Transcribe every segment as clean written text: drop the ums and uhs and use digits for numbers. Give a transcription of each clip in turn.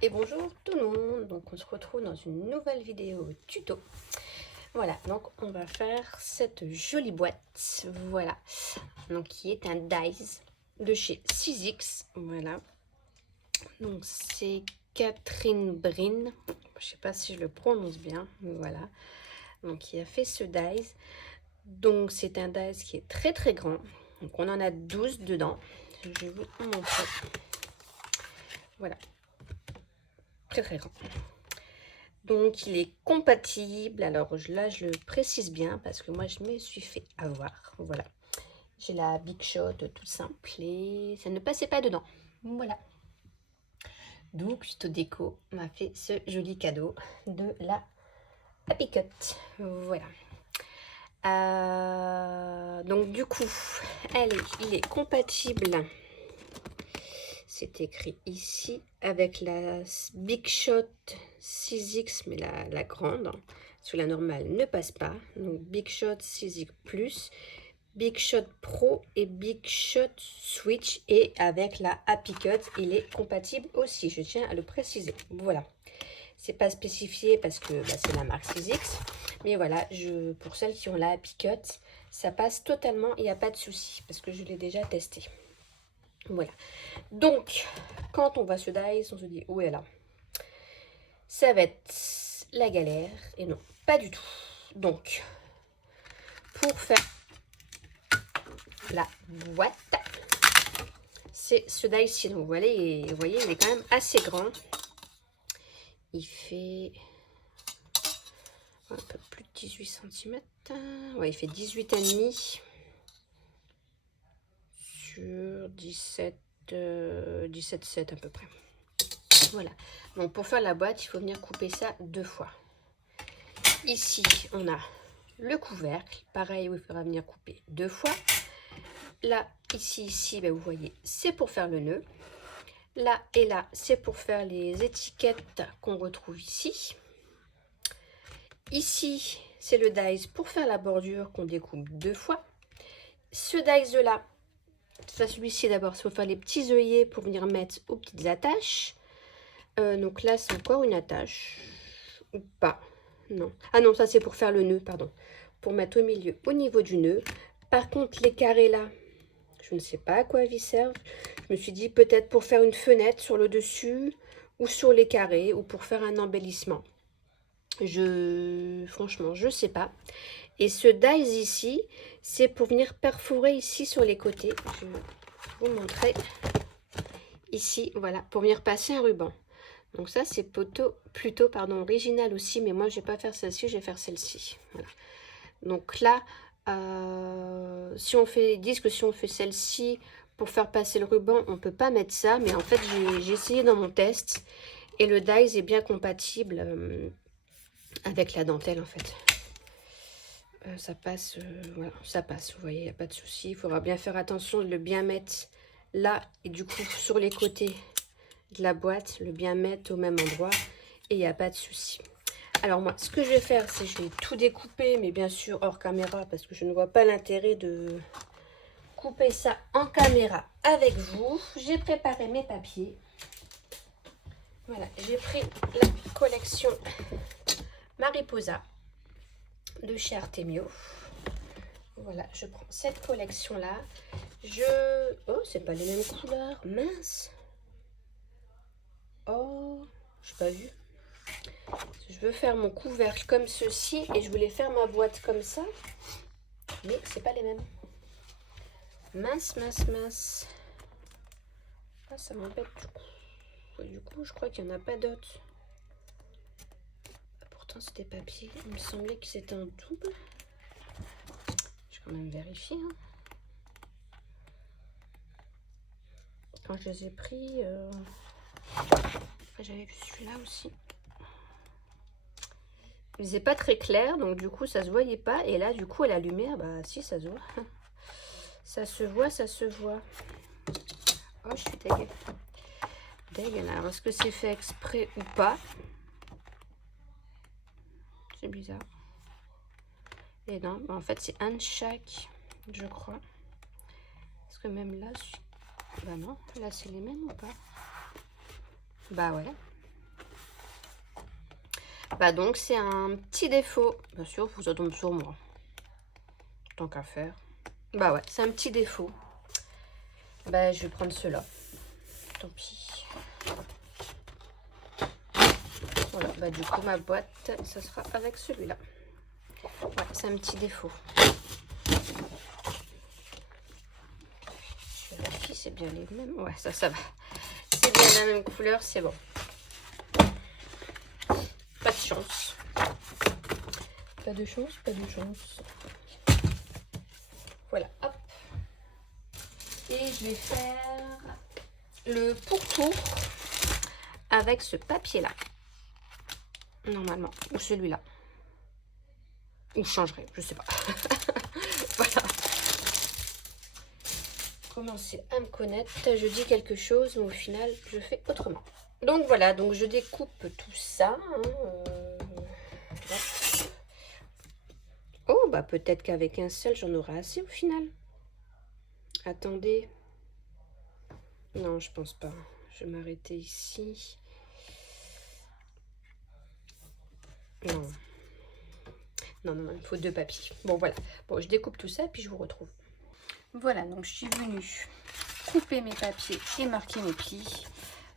Et bonjour tout le monde, donc on se retrouve dans une nouvelle vidéo tuto. Voilà, donc on va faire cette jolie boîte, voilà, donc qui est un dies de chez Sizzix, voilà. Donc c'est Catherine Brin, je sais pas si je le prononce bien, voilà. Donc qui a fait ce dies, donc c'est un dies qui est très très grand, donc on en a 12 dedans, je vais vous montrer, voilà, très très grand. Donc il est compatible, alors là je le précise bien parce que moi je me suis fait avoir, voilà. J'ai la Big Shot toute simple et ça ne passait pas dedans, voilà. Donc Custo Déco m'a fait ce joli cadeau de la Happy Cut, voilà. Donc du coup, il est compatible, c'est écrit ici, avec la Big Shot 6X, mais la grande, parce que la normale ne passe pas. Donc Big Shot 6X Plus, Big Shot Pro et Big Shot Switch. Et avec la Happy Cut, il est compatible aussi, je tiens à le préciser. Voilà. C'est pas spécifié parce que c'est la marque 6X. Mais voilà, pour celles qui ont la Happy Cut, ça passe totalement, il n'y a pas de souci, parce que je l'ai déjà testé. Voilà. Donc, quand on va se dice, on se dit, où est là? Ça va être la galère. Et non, pas du tout. Donc, pour faire la boîte, c'est ce dice-ci. Donc, vous voyez, il est quand même assez grand. Il fait un peu plus de 18 cm. Ouais, il fait 18,5 sur 17,7 à peu près. Voilà. Donc, pour faire la boîte, il faut venir couper ça 2 fois. Ici, on a le couvercle. Pareil, il faudra venir couper 2 fois. Là, ici, vous voyez, c'est pour faire le nœud. Là et là, c'est pour faire les étiquettes qu'on retrouve ici. Ici, c'est le dies pour faire la bordure qu'on découpe 2 fois. Ce dies de là, celui-ci d'abord, c'est pour faire les petits œillets pour venir mettre aux petites attaches. Donc là, c'est encore une attache. Ou pas. Non. Ah non, ça c'est pour faire le nœud, pardon. Pour mettre au milieu, au niveau du nœud. Par contre, les carrés là, je ne sais pas à quoi ils servent. Je me suis dit peut-être pour faire une fenêtre sur le dessus ou sur les carrés ou pour faire un embellissement. Franchement, je ne sais pas. Et ce dies ici, c'est pour venir perforer ici sur les côtés. Je vais vous montrer. Ici, voilà, pour venir passer un ruban. Donc ça, c'est plutôt original aussi, mais moi, je ne vais pas faire celle-ci, je vais faire celle-ci. Voilà. Donc là, si on fait, disent que si on fait celle-ci pour faire passer le ruban, on ne peut pas mettre ça, mais en fait, j'ai essayé dans mon test et le dies est bien compatible avec la dentelle en fait. Ça passe, voilà, ça passe, vous voyez, il n'y a pas de souci. Il faudra bien faire attention de le bien mettre là et du coup sur les côtés de la boîte, le bien mettre au même endroit et il n'y a pas de souci. Alors moi, ce que je vais faire, c'est que je vais tout découper, mais bien sûr hors caméra, parce que je ne vois pas l'intérêt de couper ça en caméra avec vous. J'ai préparé mes papiers. Voilà, j'ai pris la collection Mariposa de chez Artemio. Voilà, je prends cette collection-là. Oh, c'est pas les mêmes couleurs, mince. Oh, je n'ai pas vu. Je veux faire mon couvercle comme ceci et je voulais faire ma boîte comme ça, mais c'est pas les mêmes. Mince, mince, mince. Ah, ça m'embête du coup. Du coup, je crois qu'il n'y en a pas d'autres. Pourtant, c'était papier. Il me semblait que c'était en double. Je vais quand même vérifier. Hein. Quand je les ai pris, j'avais vu celui-là aussi. Il faisait pas très clair, donc du coup, ça se voyait pas. Et là, du coup, à la lumière, bah si, ça se voit. Ça se voit, ça se voit. Oh, je suis dégueu. Alors, est-ce que c'est fait exprès ou pas? C'est bizarre. Et non, en fait, c'est un de chaque, je crois. Parce que même là, bah non, là, c'est les mêmes ou pas? Bah ouais. Bah donc c'est un petit défaut. Bien sûr, faut que ça tombe sur moi. Tant qu'à faire. Bah ouais, c'est un petit défaut. Bah je vais prendre cela. Tant pis. Voilà, bah du coup ma boîte, ça sera avec celui-là. Ouais, c'est un petit défaut. Je vérifie, c'est bien les mêmes. Ouais, ça va. C'est bien la même couleur, c'est bon. Pas de chance. Pas de chance, pas de chance. Voilà, hop. Et je vais faire le pourtour avec ce papier-là. Normalement, ou celui-là. Ou je changerai, je sais pas. Voilà. Commencer à me connaître. Je dis quelque chose, mais au final, je fais autrement. Donc voilà, donc je découpe tout ça. Oh, bah peut-être qu'avec un seul, j'en aurai assez au final. Attendez. Non, je pense pas. Je vais m'arrêter ici. Non. Non, non, il faut 2 papiers. Bon, voilà. Bon, je découpe tout ça, puis je vous retrouve. Voilà, donc je suis venue couper mes papiers et marquer mes plis.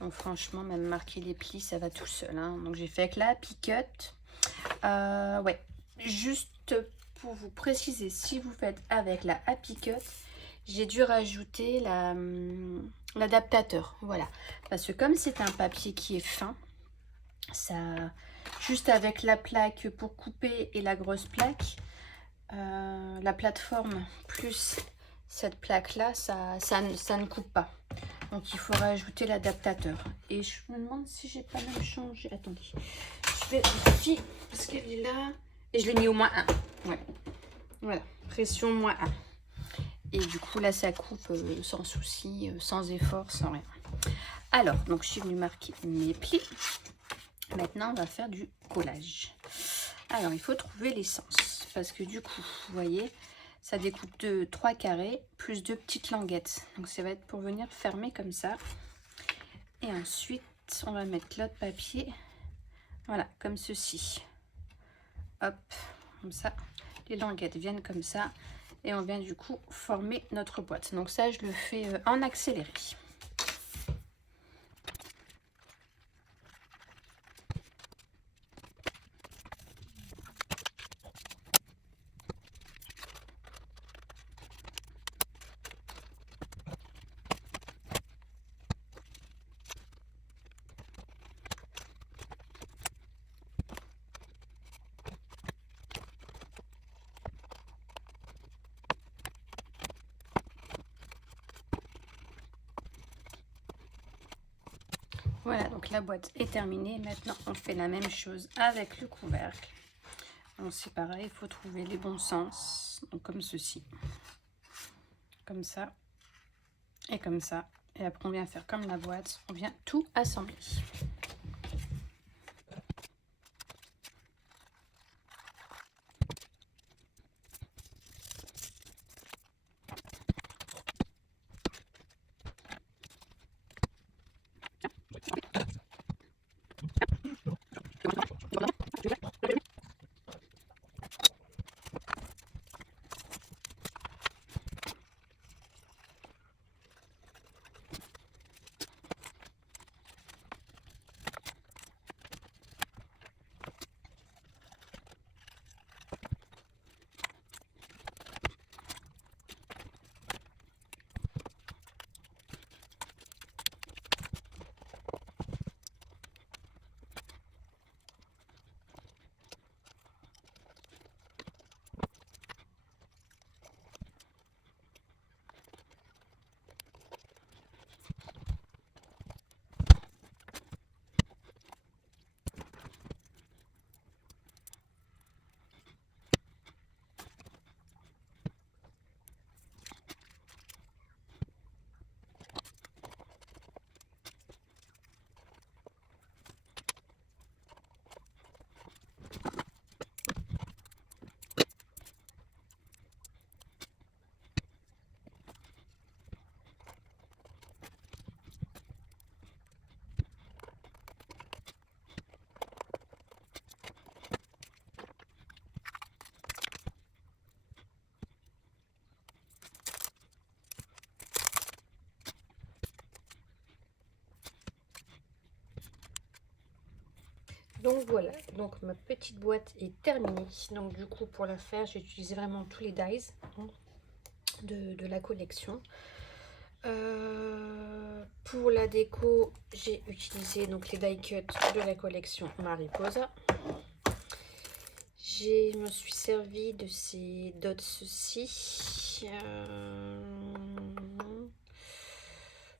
Donc franchement, même marquer les plis, ça va tout seul. Hein. Donc j'ai fait avec la Happy Cut. Ouais, juste pour vous préciser, si vous faites avec la Happy Cut, j'ai dû rajouter l'adaptateur. Voilà, parce que comme c'est un papier qui est fin, ça, juste avec la plaque pour couper et la grosse plaque, la plateforme plus cette plaque là, ça ne coupe pas. Donc il faut rajouter l'adaptateur. Et je me demande si j'ai pas même changé. Attendez, je vérifie parce qu'elle est là. Et je l'ai mis au moins 1. Ouais. Voilà, pression moins 1. Et du coup là ça coupe sans souci, sans effort, sans rien. Alors, donc je suis venue marquer mes plis. Maintenant on va faire du collage. Alors il faut trouver l'essence. Parce que du coup, vous voyez, ça découpe de 3 carrés plus 2 petites languettes. Donc ça va être pour venir fermer comme ça. Et ensuite, on va mettre l'autre papier. Voilà, comme ceci. Hop, comme ça. Les languettes viennent comme ça. Et on vient du coup former notre boîte. Donc ça, je le fais en accéléré. Voilà, donc la boîte est terminée. Maintenant, on fait la même chose avec le couvercle. Donc c'est pareil, il faut trouver les bons sens. Donc comme ceci. Comme ça. Et comme ça. Et après, on vient faire comme la boîte. On vient tout assembler. Donc voilà, donc ma petite boîte est terminée. Donc du coup pour la faire, j'ai utilisé vraiment tous les dies de la collection. Pour la déco, j'ai utilisé donc les die cuts de la collection Mariposa. Je me suis servi de ces dots-ci.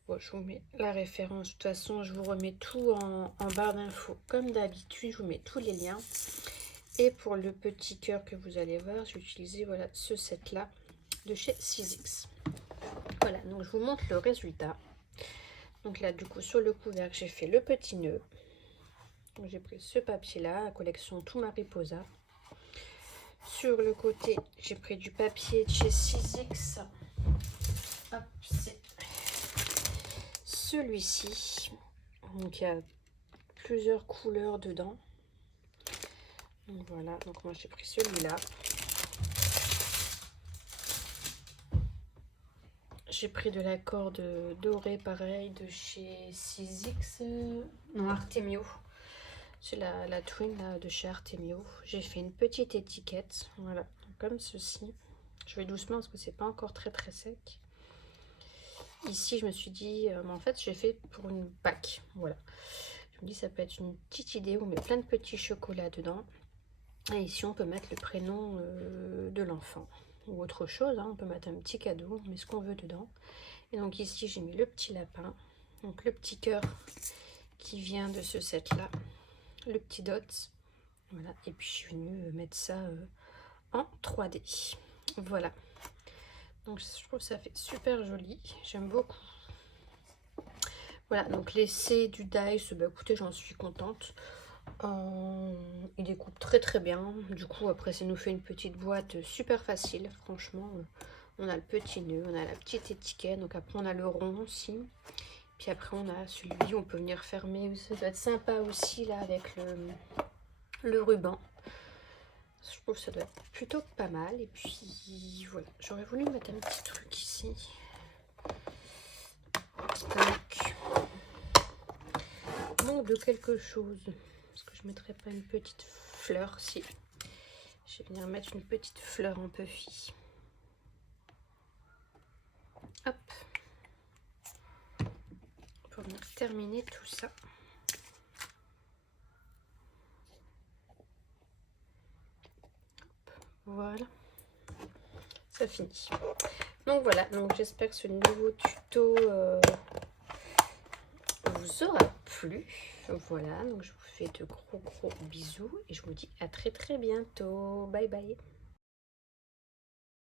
Bon, je vous mets la référence. De toute façon, je vous remets tout en barre d'infos. Comme d'habitude, je vous mets tous les liens. Et pour le petit cœur que vous allez voir, j'ai utilisé voilà, ce set-là de chez Sizzix. Voilà, donc je vous montre le résultat. Donc là, du coup, sur le couvercle, j'ai fait le petit nœud. J'ai pris ce papier-là, la collection Tout Mariposa. Sur le côté, j'ai pris du papier de chez Sizzix. Hop, c'est celui-ci. Donc il y a plusieurs couleurs dedans. Donc voilà, donc moi j'ai pris celui-là. J'ai pris de la corde dorée, pareil, de chez Sizzix. Non, Artemio. C'est la twin là, de chez Artemio. J'ai fait une petite étiquette. Voilà, comme ceci. Je vais doucement parce que c'est pas encore très sec. Ici, je me suis dit, en fait, j'ai fait pour une Pâques. Voilà. Je me dis, ça peut être une petite idée. On met plein de petits chocolats dedans. Et ici, on peut mettre le prénom de l'enfant. Ou autre chose. Hein. On peut mettre un petit cadeau. On met ce qu'on veut dedans. Et donc ici, j'ai mis le petit lapin. Donc le petit cœur qui vient de ce set-là. Le petit dot. Voilà. Et puis, je suis venue mettre ça en 3D. Voilà. Donc je trouve que ça fait super joli, j'aime beaucoup. Voilà, donc l'essai du dies, bah écoutez, j'en suis contente. Il découpe très bien. Du coup après ça nous fait une petite boîte super facile. Franchement, on a le petit nœud, on a la petite étiquette. Donc après on a le rond aussi. Puis après on a celui, on peut venir fermer. Ça doit être sympa aussi là avec le ruban. Je trouve que ça doit être plutôt pas mal. Et puis voilà, j'aurais voulu mettre un petit truc ici. Donc, manque de quelque chose. Est-ce que je mettrais pas une petite fleur? Si. Je vais venir mettre une petite fleur en puffy. Hop. Pour venir terminer tout ça. Voilà, ça finit. Donc voilà, donc j'espère que ce nouveau tuto vous aura plu. Voilà, donc je vous fais de gros bisous et je vous dis à très bientôt. Bye bye.